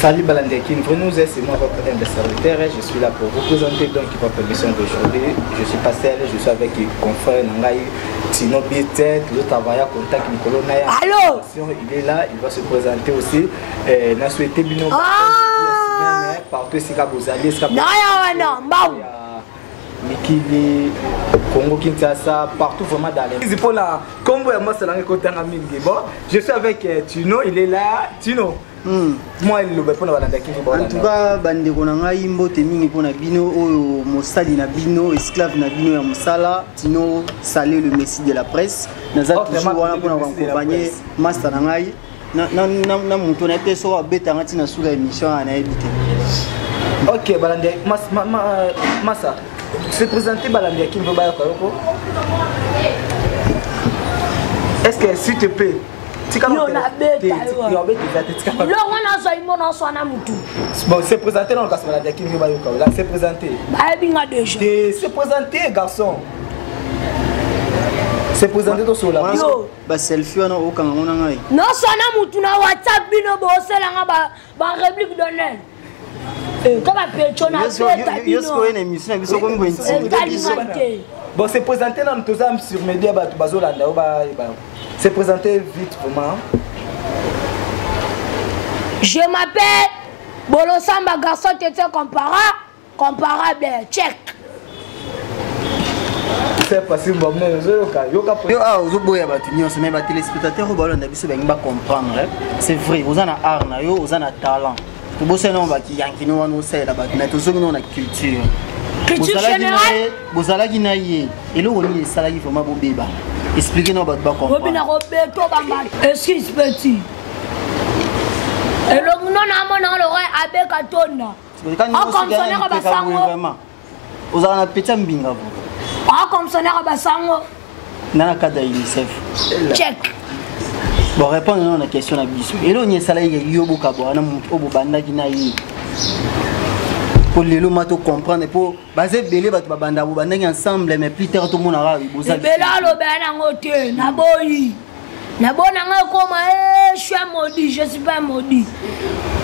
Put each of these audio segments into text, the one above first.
Salut Balandekin, vraiment c'est moi votre serviteur. Je suis là pour vous présenter donc votre émission d'aujourd'hui. Je suis Pastel, je suis avec le confrère Nangaï Tino Bietet, le travail à contact Nicolas Naya. Allô? Il est là, il va se présenter aussi. N'a souhaité Bino partout si vous allez. Non, Mikili, Congo Kinshasa, partout vraiment dans les. C'est pour la combo et moi c'est l'année côté Mingi. Bon, je suis avec Tino, il est là. Tino. Moi il le pour la en tout cas bande konanga imbo te mingi pona bino o mosali na bino esclave na bino ya mosala Tino Salé le messie de la presse naza toujours wana pona accompagner master na ngai na muto na peso abeta ngati na sura émission ana ebité. OK balande massa se présenter balande qui veut ba ko. Est-ce que s'il te plaît bon, c'est présenté dans le cas de qui veut là, c'est présenté. C'est présenté, garçon. C'est présenté dans ce là. Bah selfie on a aucun on a ngai. Non, ça na mutu na WhatsApp bino bo selanga ba réplique donnel. Comme pecho na beta bino. Yosko une émission na biso comme bon, c'est présenté dans tous âmes sur média ba bazolanda ba. C'est présenté vite vraiment. Je m'appelle Bolosamba garçon t'étais comparable check. C'est possible bon yo ah ozoboya batu nyonso mais ba téléspectateurs balanda biso ba comprendre c'est vrai vous en a art na yo vous en a talent to bosse non ba ki yankino wana osela ba na to zongi na culture générale bozalaki na ye eloko ni esalaki vraiment bobeba. Expliquez-nous votre bac. Robina Roberto Bamba. Excuse petit. Et le non amon dans l'oreille avec Atona. Ah comme sonner basango. Vous avez un petit mbinga vous. Ah comme sonner basango. Nana kada UNICEF. Check. Bon répondre à la question na biso. Et là on y salai yo bokabo na mutu obanda kinayi. Pour les lots mato comprendre pour baser belé batu babanda banda ensemble mais plus tard tout monde arabe bozali bela lo bana ngote na boyi na bona ngakoma je suis maudit je suis pas maudit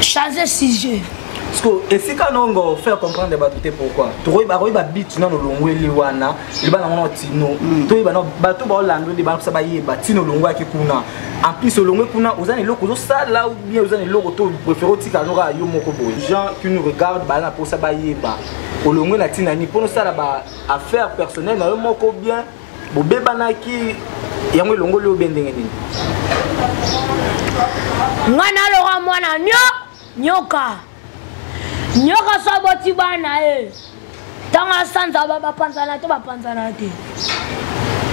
changer sujet parce que et si quand on faire comprendre batu pourquoi toi ba bit na no longweli wana le bana ngona tino toi ba no batu ba olando de ba ba yeba tino longwa ki kuna en plus longwe kuna ozana loko zo sala ou bien ozana loko to préféro tika nora yo moko boy gens qui nous regardent ba na pour ça ba yeba olongwe na tina ni pour no sala ba affaire personnelle na yo moko bien bo bebana ki yango longo lo bendenge ni ngana lo mwana nyoka saboti bana tanga sanza baba panzana to bapanzana te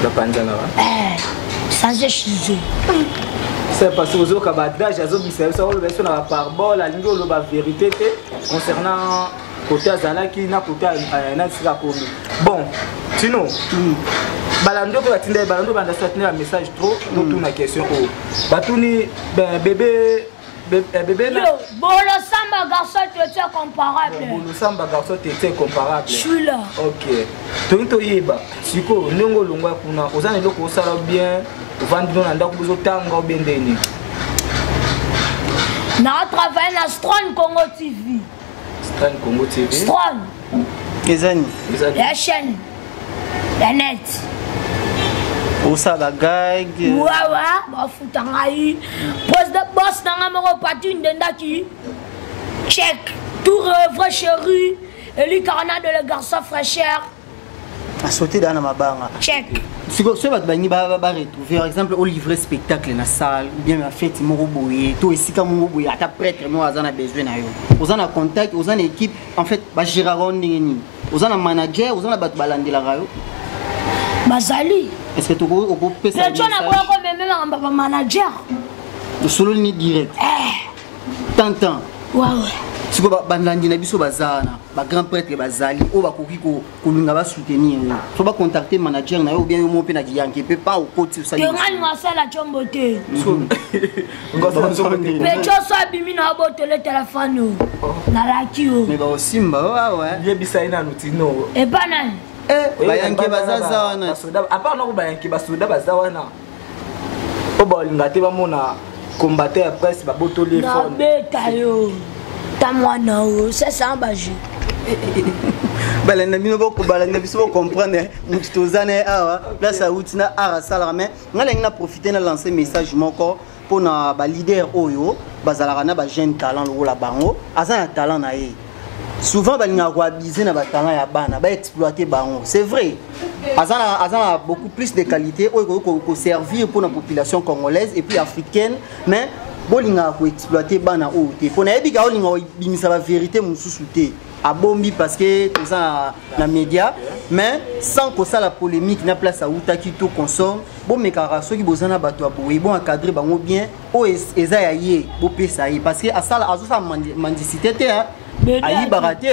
bapanzana sans sujet c'est parce que vous avez badage azo bisa ça le version na parabole alingo lo ba vérité concernant côté azalaki na côté na sika komi bon Tino balando ko batinde balando banda soutenir un message trop donc une question ko batuni bébé yo Bolosamba garçon t'étais comparable. Bolosamba garçon t'étais comparable. Je suis là. OK. Tonto yeba. Siko ndongo longwa kuna ozana loko osala bien. Vandi na ndako bozo tanga obendeni. Na travailler na Stron Congo TV. Stron Congo TV. Stron. Kezani. La chaîne. La net. Osa la gag. Wawa, ba futangai. Poste de boss na ngamo parti ndendaki. Check. Tout vrai chéri. Eli carana de le garçon fraîcheur. A sauter dans ma banga. Check. Si vous avez retrouver par exemple au livrer spectacle na salle ou bien la fête mo boye to esika mo boye ata prêtre mo azana besoin na yo. Ozana contact, ozana équipe en fait ba gérard ndengeni. Ozana manager, ozana bat balandela rayo. Bazali. Est-ce que tu peux ça? Tu as même un manager. Le solo ni direct. Tantan. Ouais. Si vous bandandi na biso bazana, ba grand prêtre bazali, o ba koki ko lunga ba soutenir. Faut pas contacter manager na yo bien yo mo pe na yanke pe pas au côté ça. Que ngani masala chombote. Ngosa chombote. Pecho so abimi na boto le téléphone. Na laki o. Mais ba osimba ouais. Bien bisaina nutino. E banane. Bayanke bazaza wana. À part non bayanke basoda bazawana. O ba lingate ba mona combattre presse ba boto les fonds. Na beta yo. ta mwana c'est ça baji balanda bino boko balanda biso comprendre mutu tozane awa place utina ara sala mais ngalengi na profiter na lancer message moko pona ba leader oyo bazalaka na ba jeune talent lokola bango azana talent na ye souvent balinga ko abuser na ba talent ya bana ba exploiter bango c'est vrai azana beaucoup plus de qualité oyo ko servir pour la population congolaise et puis africaine mais bolinga ko exploiter bana oyo te pona ebika olinga bimisa ba vérité mususu te à bombi parce que tout ça na média mais sans que ça la polémique na place à outaki tout consomme bon mais car ceux qui bozana bato aboui bon encadrer bango bien o eza ya ye bo pesa ye parce que à ça azo ça mendicité te ayi baraté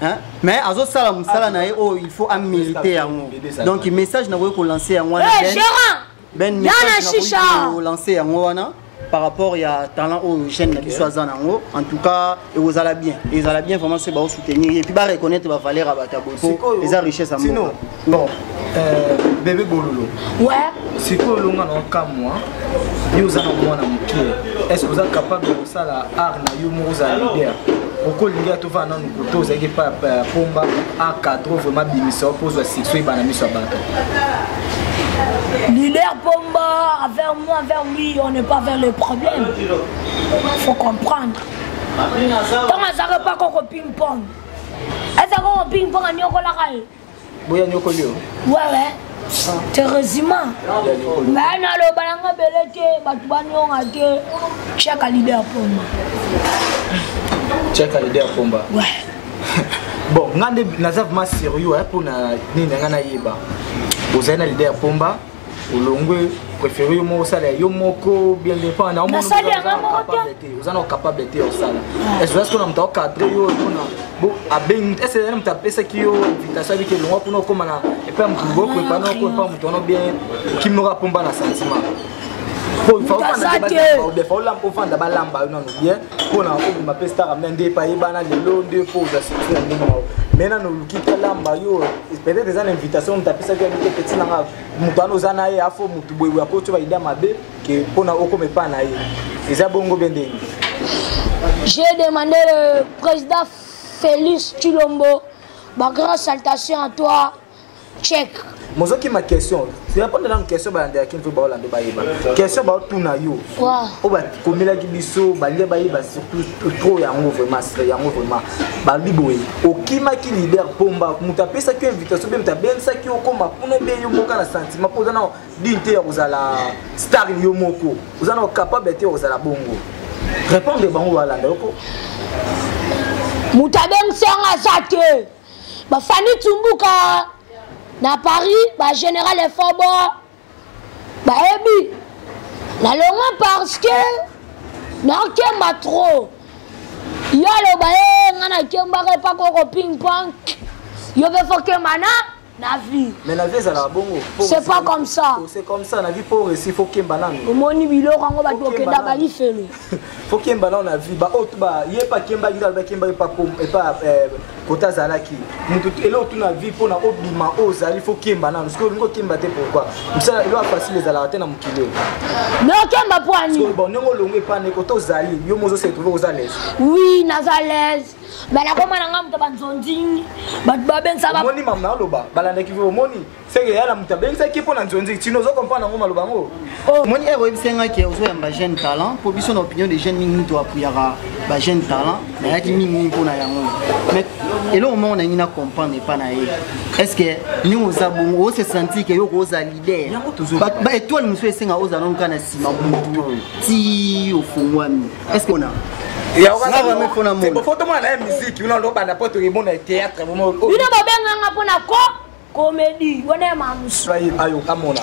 hein mais azo sala musala na ye oh il faut améliter yango donc message na ko lancer yango ben message na ko lancer yango wana par rapport à talent au jeune qui soit en tout cas et vous allez bien vraiment se soutenir et puis ba reconnaître ba valeur à batabo les richesses à moi bon bébé bololo ouais c'est quoi longa na kamwa yo za na mwana mukie est-ce que vous êtes capable de ça la art na yo mo za leader okolinga to va na nkoto za ke pa pomba a cadre vraiment bimisa opose sexo et bana miso bato leader Pomba, vers lui, on n'est pas vers le problème. Il faut comprendre. Tant ça ne pas qu'on ping-pong. Est-ce qu'on ping-pong à Nyoko Lakai? Oui, à Nyoko Lio. Ouais. C'est résumé. Mais on a le balanga belete, Batouanion a été chaque leader Pomba. Chaque leader Pomba. Ouais. Bon, on a des sérieux pour na yeba. Vous avez un leader Pomba, Olongwe préféré yo sala yo moko bien dépendant on vous êtes capable d'être au sala. Est-ce que on a cadré yo bon a ben est-ce que on t'a pensé que yo invitation avec le pour nous comme na et pas m'bo préparer ko pas mutono bien qui m'aura Pomba na sentiment. Pour faut pas de faut la pour fanda balamba non bien pour na ko ma pesta ramende pa ibana lelo de pour la sécurité maintenant nous quittons lamba yo peut-être des invitations on t'a pensé que petit na mutano zana ye afo mutu boye ko to ba ida mabe que pona okome pa na ye eza bongo bendeni. J'ai demandé le président Félix Chilombo ma grande salutation à toi check mozoki ma question c'est répondre dans une question ba ndaki nto ba olando ba yeba question ba tuna yo o ba komela ki biso ba lia ba yeba surtout trop yango vraiment ba liboye okima ki leader Pomba mutapesa ki invitation be mutabensa ki okoma puno be yo moka na sentiment poza na dinte ya kozala star yo moko ozana capable te kozala bongo répondre bango olanda yoko mutabensa ngazate ba fani tumbuka na Paris, bah général est fort bon, bah ebi, la longue parce que n'a qu'un trop, y a le bah n'a qu'un barré pas qu'on ping pong, y a pas faut que mana na vie. Mais la vie ça la bongo. C'est pas comme ça. C'est comme ça, la vie pour réussir faut qu'il banane. Au moni bilo rango ba to kenda ba li felo. Faut qu'il banane na vie, bah autre bah y a pas qu'il ba ba qu'il ba pas et pas kota zalaki. Mutu elo tu na vie pour na obima ozali faut qu'il banane. Parce que ngo kimba te pourquoi? Ça il va facile les alate na mukile. Non kimba poani. Bon ngo longue pas ne kota ozali, yo mozo se trouver aux à l'aise. Oui, na à l'aise. Bah la comment nga mta banzonding. Ba ben ça va. Moni mamna loba. Balanda ki moni. C'est que yala mta ben ça ki pona nzonding. Tu n'oses comprendre ngoma loba ngo. Oh, moni ero ibisenga ki ozo ya jeune talent. Pour biso na opinion des jeunes mingi to apuyara ba jeune talent. Na yaki mingi pona yango. Mais et là au moment on a une comprendre pas na ye. Est-ce que nous oza bongo o se sentir que yo oza leader. Ba étoile muso esenga oza non kana sima buntu. Ti ofungwami. Est-ce qu'on a il y a c'est pour photo moi la musique on a pas porte bon théâtre vraiment il na babenga pona ko comédie on est mamus ayo kamona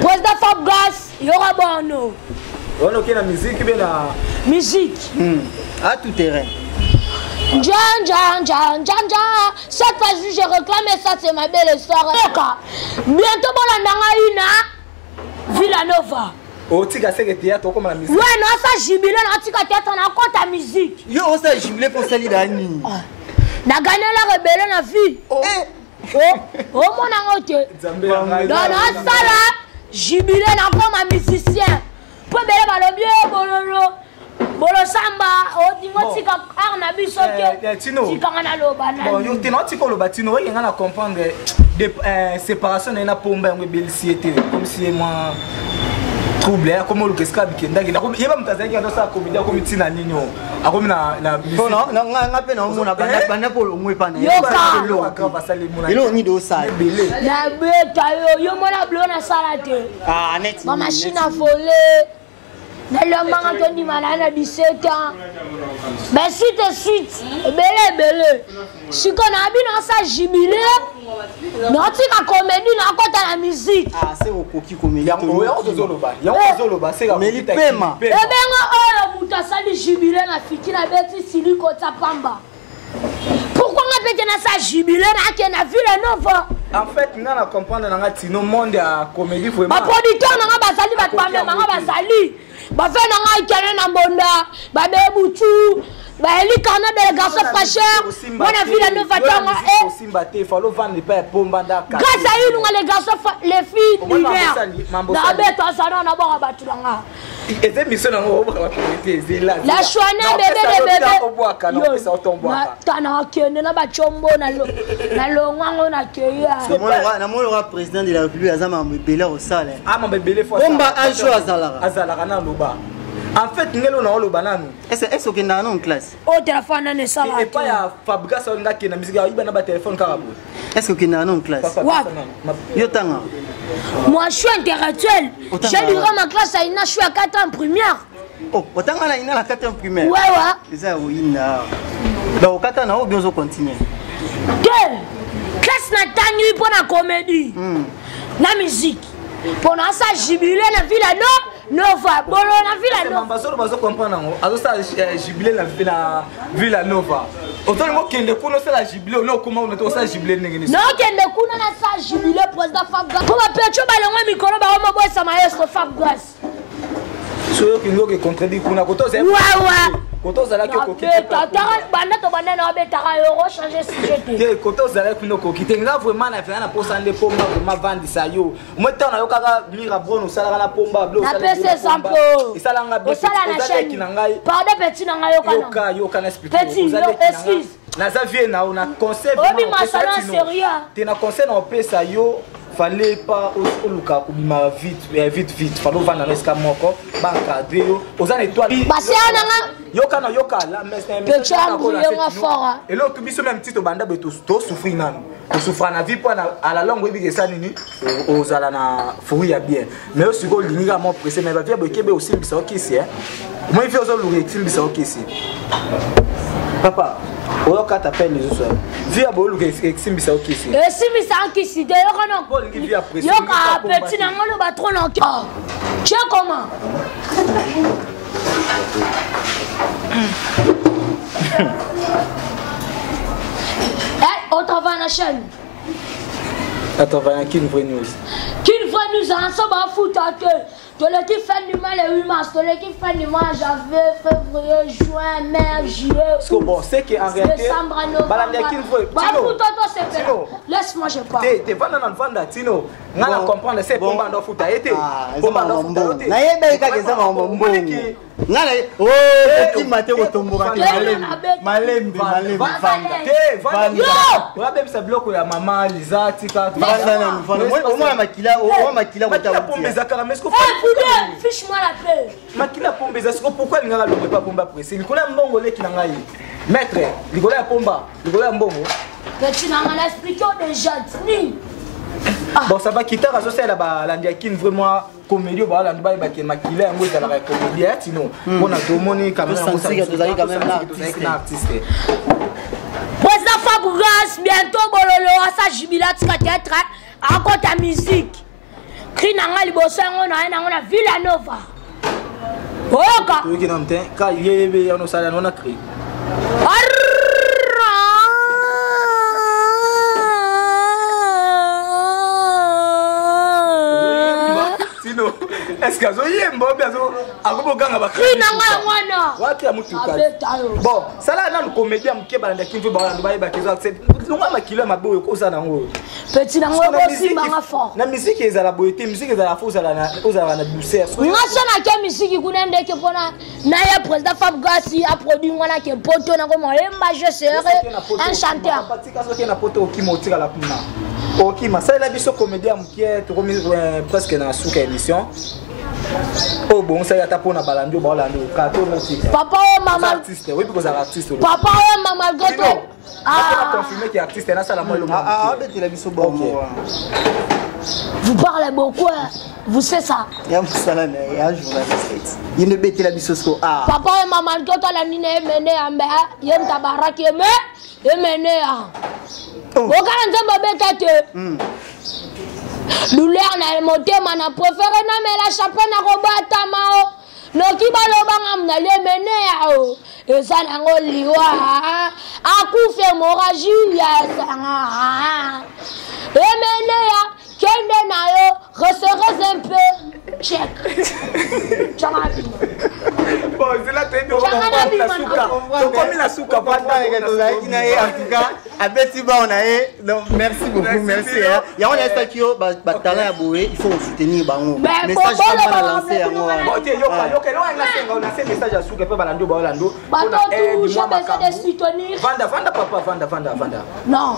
président Fabgas yora bono on OK na musique bien na musique à tout terrain Jan. Cette fois-ci, je réclame et ça, c'est ma belle histoire. Bientôt, bon, on a Villanova. Oh, tu as fait théâtre comme la musique. Ouais, non, ça, jubilé, non, tu as théâtre, on a compte ta musique. Yo, ça, jubilé pour salir d'Annie. Na gagné la rebelle, la vie. Oh, mon amote. Non, ça là, jubilé, n'a pas ma musicien. Pour belle, le bien, bololo. bolo samba odingo tika arna biso ke tika ngana loba na bon yo tino tika loba tino we ngana comprendre de séparation na pomba ngo belisiete comme si moi trouble comme le keska bikenda ki yeba mtazaki ndo sa comédie comme tina ninyo akomi na non nga pe na mona bana polo ngwe pana yo ka basali mona ilo ni do sa na beta yo mona blo na sala te net ma machine à voler na le manga to ni malana 17 ans mais si de suite belé siko na bino sa jubilé non tika comédie na kota la musique c'est okoki comédie yango tozoloba c'est mais pema ebenga oyo muta sali jubilé na fiki na beti siliko ta pamba pourquoi on appelle ça jubilé na ke na ville nova en fait nga na comprendre nga tino monde ya comédie vraiment ba producteur nga basali ba pamba nga basali ba fe nga ikene na mbonda ba bebutu ba eli kana délégation fraîcheur bona ville nova tanga simba te falo vendre pas pomba ndaka grâce à une nga les garçons les filles d'hiver na beto asana na bonga batulanga ete mission na ngo ba communauté zela la chouana bébé yo tana kene na ba chombo na lo ngwango na keya na mo le président de la république azama mbele au sale mbele fois bomba un jour azala na loba en fait ngelo na loba nanu est-ce que na non classe au téléphone na sala et pas ya fabrication ngaki na musique iba na ba téléphone karabo est-ce que na non classe yo tanga moi je suis intellectuel j'ai lu ma classe à une je suis à 4 ans première oh otanga na ina la 4 ans primaire ouais ça ina donc 4 ans na bien zo continuer que classe na tangi pour la comédie la musique pour ça jubilé la ville Nova bolo na ville Nova bazo comprendre ngo azo sa jubilé la ville Nova autant ngo kende kuno c'est la jubilé no comment on est ça jubilé ngeni non kende kuno na sa jubilé président Fabgas pour ba pecho balongo mikolo ba mo boy sa maestro Fabgas so kingo ke contredit kuna koto c'est ouais koto zala ke kokite banda to banda na betaka euro changer sujet te koto zala kuno kokite nga vraiment na fena posa nde pomba vraiment vandisa yo mweta na yo kaka mira bono sala na pomba blo sala na pese sample sala nga be sala na chaîne pardon petit na nga yo kana expliquer petit excuse na za vie na on a conseil obi masala sérieux te na conseil na pesa yo fallait pas oluka kubima vite fallait vendre na eska moko ba cadrer yo ozana étoile basiana nga yoka la mais petit nga fort et l'autre biso même petit banda beto to souffrir nanu to souffrir na vie pour à la longue ebi ça nini ozala na fruit ya bien mais aussi go linga mo pressé mais ba vie bokebe aussi bisa okisi moi il fait aussi le rectile bisa okisi papa oyo kata peine les autres via bolu ke simbisa okisi simbisa okisi de yo kana yo ka petit na ngolo ba trop non tu es comment on travaille à la chaîne attends va qui une vraie news en ça va foutre de l'équipe fin du mois le 8 mars, de l'équipe fin du mois janvier, février, juin, mai, juillet. Parce que bon, c'est qu'en réalité, laisse-moi je parle. T'es vendre dans vendre Tino. On a comprendre c'est pour vendre foot a été. Pour vendre foot. Na yeba ka keza mambo. Ngala oh petit maté otomboka malembe vanda. Yo, on a même ça bloc ya maman Lisa tika. Vanda au moins makila fiche-moi la paix. Makila pombe za siko pourquoi ngala lo pas pomba pressé. Nikola mbongo leki na ngai. Maître, nikola ya pomba, nikola ya mbongo. Mais tu n'as pas expliqué déjà ni. Bon ça va quitter à social là la ndiakine vraiment comédie ba la ndiba ba makila ngo za la comédie tino. On a domoni quand même artiste. Président Fabgas bientôt bololo sa jubilat peut-être encore ta musique. Cri nanga liboso ngo na Villa Nova. Oka. Tu qui n'entend ka yebe ya no sala no na cri. est-ce que azoyemba obi akoboganga wati ya mutuka bon sala nanu comédien moke balandaki mpe balanda bayebaki ezo accepte longa makilo ya mabe oyo kozala nango petit nango ekosimbanga fort na misiki ezala boye te misiki ezala fo ozalaka na douceur nga so nake misiki kuna ndeke mpona naye président Fab Gasi aproduit ngwana ke poto nango moyemba je serai un chanteur patika soki na poto okima otikala kuna okima salela biso comédien moke tokomi presque na suka émission oh bon ça y a tapé na balando balando kato motika papa o mama artiste oui because artiste papa o mama goto ah confirmer que artiste na sala moi le beti la biso bon vous parlez beaucoup hein? Vous savez ça ya musala na ya journaliste il ne beti la biso so ah papa o mama goto la nine emene ambe yenta baraki emene ya okala nzemba beta te douleur na motema na préféré na mela chapeau na kobata mao noki balobanga mna lemene yao eza nango liwa akufe hémorragie ya sanga emene ya kende nayo resserrez un peu check chamabi bon c'est là très bien comme la souka en tout cas abeti ba on a donc merci beaucoup merci ya on a stakio ba talent ya boé il faut soutenir bango message qu'on va lancer yango OK yoka on a fait message à souka pe balando ba balando j'ai besoin de soutenir vanda papa vanda non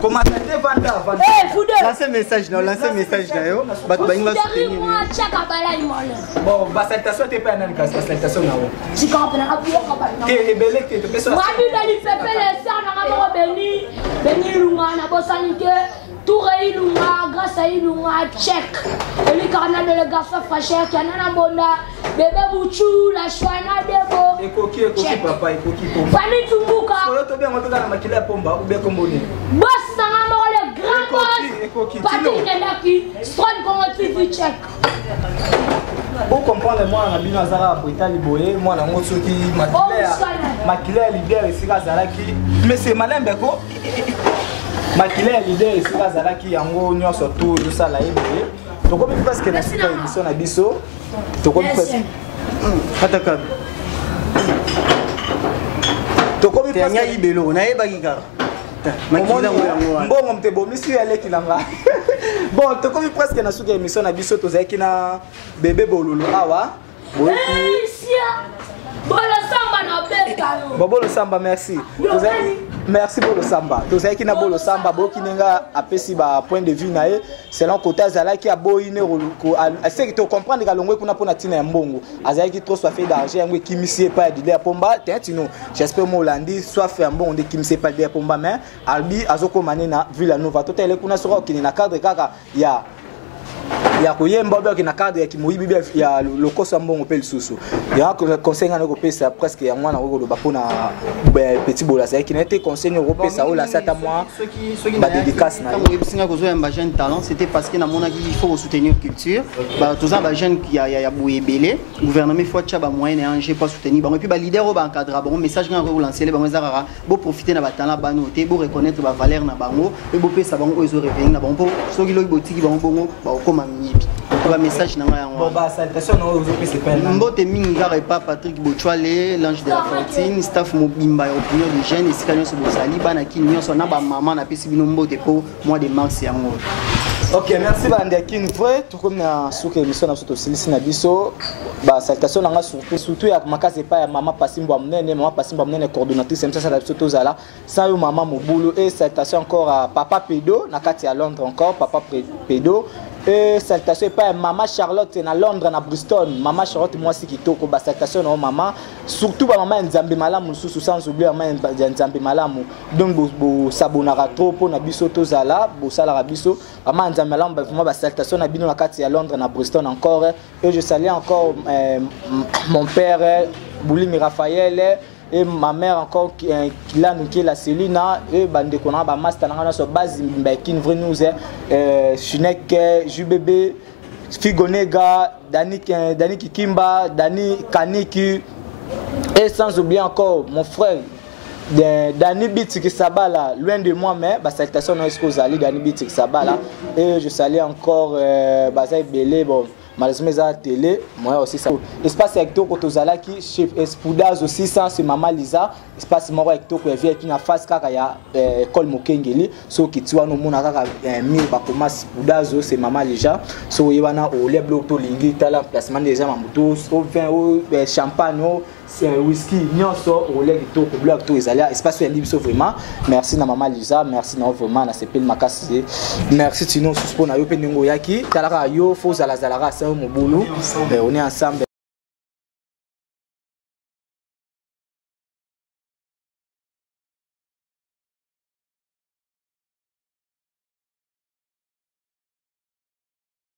comment t'es vanda eh vous deux lancez message là yo ba inga soutenir moi chaka bala imole bon ba salutation te pa nani ka salutation na wo si quand on a bien quand te ebele te peso rabi beli pepe les sœurs na ngamo beni lunga na bosanike touré ilunga grâce à ilunga check et le carnet de le gaffe fraîcheur qui a bonda bébé bouchou la chouana debo ekoki papa ekoki pomba famille tumbuka oyo to bien motoka na makila pomba ou bien komboni boss na ngamo le grand boss parti ndaki strong comme TV check pour comprendre moi na bino azara pour itali boye moi na ngoso ki makila leader esika zalaki mais c'est malembe ko makila leader esika zalaki yango nyonso tout sala yebe tokomi presque na sika émission na biso tokomi presque ataka tokomi presque ya ibelo na yebaki kaka mbongo mte bomisi eleki nanga bon tokomi presque na suka émission na biso tozalaki na bébé bololo awa Bolo Samba merci. Merci Bolo Samba. Tozaki na Bolo Samba boki nenga apesi ba point de vue nae selon kota zalaki a boyine ko c'est que tu comprendre ka longwe kuna pona tina ya mbongo. Azaki trop soit fait d'argent yango kimisi pas de la pomba tino. J'espère mo landi soit fait mbongo de kimisi pas de pomba mais albi azoko manena Villa Nova totele kuna soko kini na cadre kaka ya koyemba obe na cadre ya kimoyibi ya lokoso mbongo pe lisusu ya conseil ngana ko pesa presque ya mwana ko loba pona petit bola ça qui n'était conseil ko pesa o la sata moi ba dédicace na yo bisinga ko zo ya jeune talent c'était parce que na mona il faut soutenir culture ba tous ba jeune qui ya boyebele gouvernement faut tcha ba moyen et enjeu pour soutenir ba et puis ba leader ba encadrer bon message ngana ko lancer ba ngazara bo profiter na ba talent ba noter bo reconnaître ba valeur na bango et bo pesa bango ezo revenir na bango so ki lo botiki bango bongo ba ko un message na ngaya bon ba salutation na ozo pese pa mbote mingi ngara pa Patrick Bochwale l'ange de la Fortune staff mobimba opinion de jeunes et sikanyo so bosali bana ki nyonso na ba maman na pesi bino mbote po mois de mars yango. OK merci bande kin vrai tout comme na suka émission na soto silisi na biso ba salutation na nga surtout ya makase pa ya mama Pasimbo Mnene coordonnatrice MSA la biso tozala sans yo maman Mobulu et salutation encore à papa Pedo na kati à Londres encore papa Pedo et salutation pas maman Charlotte na Londres na Bristol maman Charlotte moi si kitoko ba salutation na maman surtout ba maman Nzambe malamu sous sans oublier maman Nzambe malamu donc bo sabonara trop pour na biso tozala bo sala biso maman Nzambe malamu vraiment ba salutation na bino na kati ya Londres na Bristol encore et je salue encore mon père Boulimi Raphaël et ma mère encore qui l'a nous qui la Célina et bande qu'on a ba master na so base mbeki vrai news Chinek JBB Figonega Dani Kikimba Dani Kaniki et sans oublier encore mon frère Dani Bitiki Sabala loin de moi mais ba salutation na esco zali Dani Bitiki Sabala et je salue encore Bazaï Belé bon malheureusement eza télé moi aussi ça espace avec toi quand ozalaki chef Spoudas aussi ça c'est maman Lisa espace moko avec toi ko vient na face kaka ya école Mokengeli so kitiwa no mona kaka mire ba koma Spoudas c'est maman Lisa so yebana o le bloc to lingi tala placement déjà mamuto au vin au champagne c'est whisky nyonso o le to ko bloc to ezali espace ya libre so vraiment merci na maman Lisa merci na vraiment na sepel makasi merci tino suspo na yo pe ningo yaki talaka yo fo zala zala sa mobulu on est ensemble